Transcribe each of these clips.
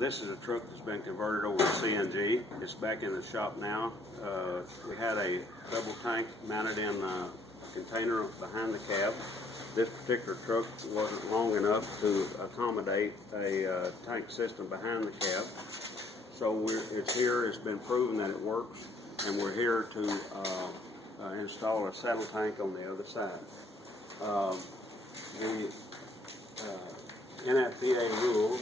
This is a truck that's been converted over to CNG. It's back in the shop now. We had a double tank mounted in a container behind the cab. This particular truck wasn't long enough to accommodate a tank system behind the cab. So it's here, it's been proven that it works, and we're here to install a saddle tank on the other side. The NFPA rule,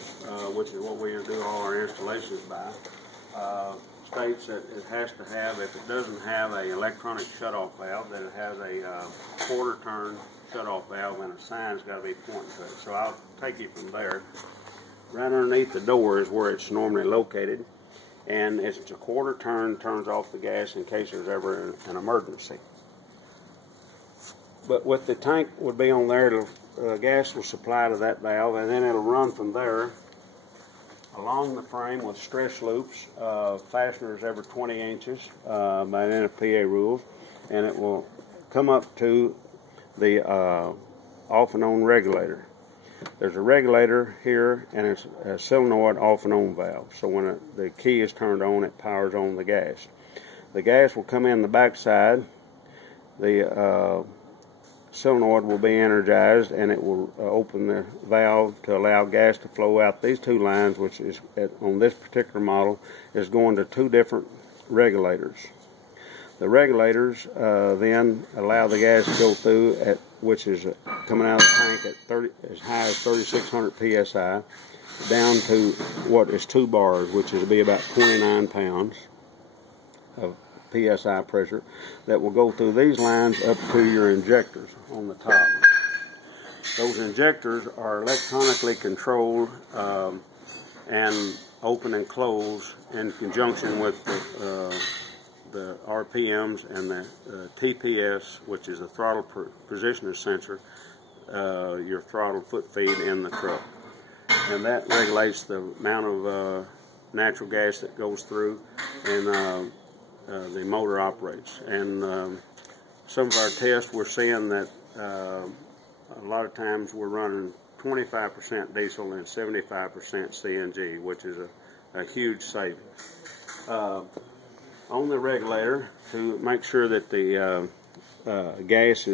which is what we do all our installations by, states that it has to have, if it doesn't have an electronic shutoff valve, that it has a quarter turn shutoff valve, and a sign's got to be pointing to it. So I'll take you from there. Right underneath the door is where it's normally located, and it's a quarter turn, turns off the gas in case there's ever an emergency. But with the tank would be on there, gas will supply to that valve, and then it'll run from there along the frame with stress loops, fasteners every 20 inches by NFPA rules, and it will come up to the off and on regulator. There's a regulator here, and it's a solenoid off and on valve. So when the key is turned on, it powers on the gas. The gas will come in the back side. The solenoid will be energized, and it will open the valve to allow gas to flow out these two lines, which is on this particular model is going to two different regulators. The regulators then allow the gas to go through which is coming out of the tank at as high as 3,600 psi down to what is 2 bars, which is be about 29 pounds of psi pressure, that will go through these lines up to your injectors on the top. Those injectors are electronically controlled and open and close in conjunction with the RPMs and the TPS, which is a throttle positioner sensor, your throttle foot feed in the truck. And that regulates the amount of natural gas that goes through, and the motor operates. And some of our tests, we're seeing that a lot of times we're running 25% diesel and 75% CNG, which is a huge savings. On the regulator, to make sure that the gas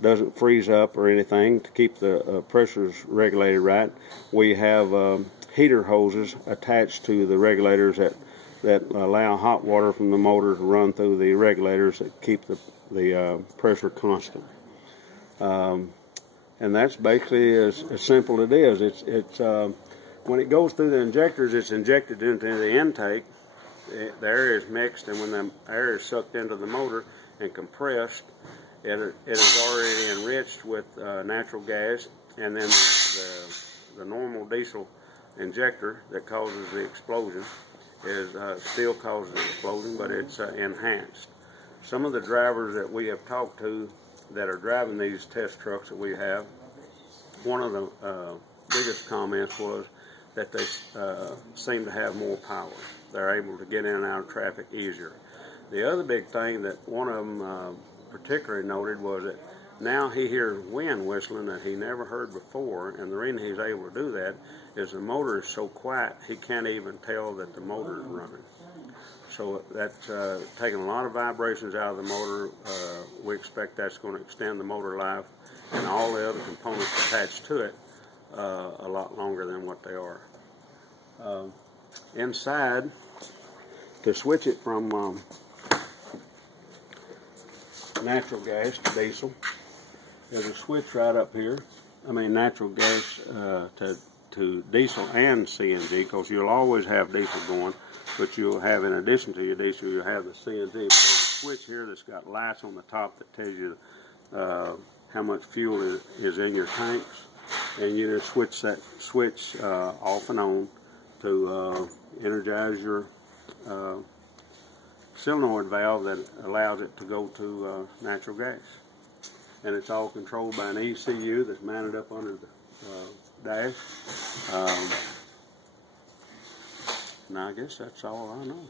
doesn't freeze up or anything, to keep the pressures regulated right, we have heater hoses attached to the regulators that allow hot water from the motor to run through the regulators that keep the pressure constant. And that's basically as simple as it is. It's when it goes through the injectors, it's injected into the intake. The air is mixed, and when the air is sucked into the motor and compressed, it is already enriched with natural gas, and then the normal diesel injector that causes the explosion still causes the explosion, but it's enhanced. Some of the drivers that we have talked to that are driving these test trucks that we have, one of the biggest comments was that they seem to have more power. They're able to get in and out of traffic easier. The other big thing that one of them particularly noted was that now he hears wind whistling that he never heard before, and the reason he's able to do that is the motor is so quiet he can't even tell that the motor is running. So that's taking a lot of vibrations out of the motor. We expect that's going to extend the motor life and all the other components attached to it a lot longer than what they are. Inside, to switch it from natural gas to diesel, there's a switch right up here. I mean natural gas to diesel and CNG, because you'll always have diesel going, but you'll have, in addition to your diesel, you'll have the CNG. There's a switch here that's got lights on the top that tells you how much fuel is in your tanks, and you just switch that switch off and on to energize your solenoid valve that allows it to go to natural gas. And it's all controlled by an ECU that's mounted up under the dash. And I guess that's all I know.